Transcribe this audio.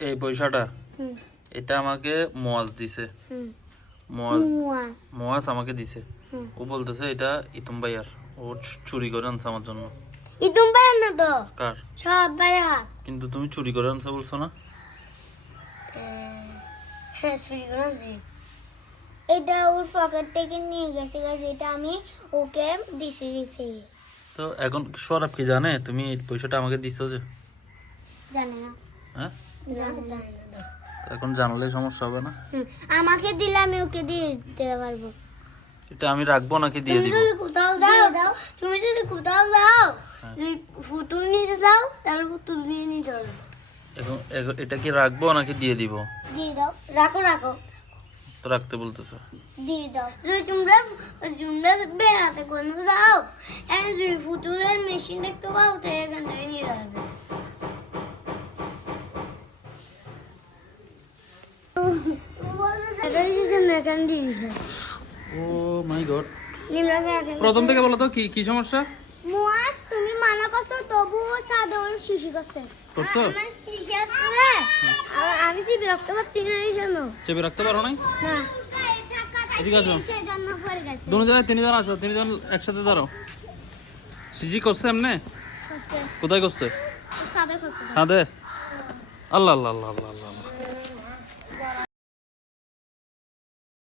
এই পয়সাটা? এটা আমাকে মোয়াজ দিছে। মোয়াজ আমাকে দিছে। ও বলতেছে এটা ইতুম ভাইয়ার। ও চুরি করে আনছে আমার জন্য। ইতুম ভাই না তো? কার? সব কিন্তু তুমি চুরি করে আনছে বলছো না? হ্যাঁ চুরি এটা ওর পকেট থেকে নিয়ে গেছে গেছে। এটা আমি ওকে দিছি ফিরে তো এখন সৌরভ কি জানে? তুমি পয়সাটা আমাকে দিছো যে? জানে না। হ্যাঁ? এখন জানলে সমস্যা হবে না? আমাকে দিলে আমি ওকে দিয়ে দিতে পারব। এটা আমি রাখব নাকি দিয়ে দিব? যদি কোথাও যাও দাও। তুমি যদি কোথাও যাও হ্যাঁ। ফুতুল নিতে যাও তাহলে ফুতুল দিয়ে নিতে পারব এখন এটা কি রাখব নাকি দিয়ে দিব? দিয়ে দাও। রাখো রাখো। তো রাখতে বলতেছে। দিয়ে দাও। যদি তোমরা তোমরা বেড়াতে কোনো যাও ফুতুলের মেশিন দেখতে পাও তো এখান থেকে নিয়ে যাবে। ও মাই গড প্রথম থেকে বলো তো কি কি সমস্যা? মুয়াজ তুমি মানা করছ শিশি করছে। করছ? আছে। আমি কি বিরক্ত করতে না এই জন্য? চেপে রাখতে পারো নাই? না। এদিকে আসো। সেই জন্য পড়ে গেছে। দুটো জায়গায় তিনজন আসো তিনজন একসাথে দাঁড়াও। সিজি করছে এমনি? কোথায় করছে। সাদা? আল্লাহ আল্লাহ আল্লাহ আল্লাহ আল্লাহ।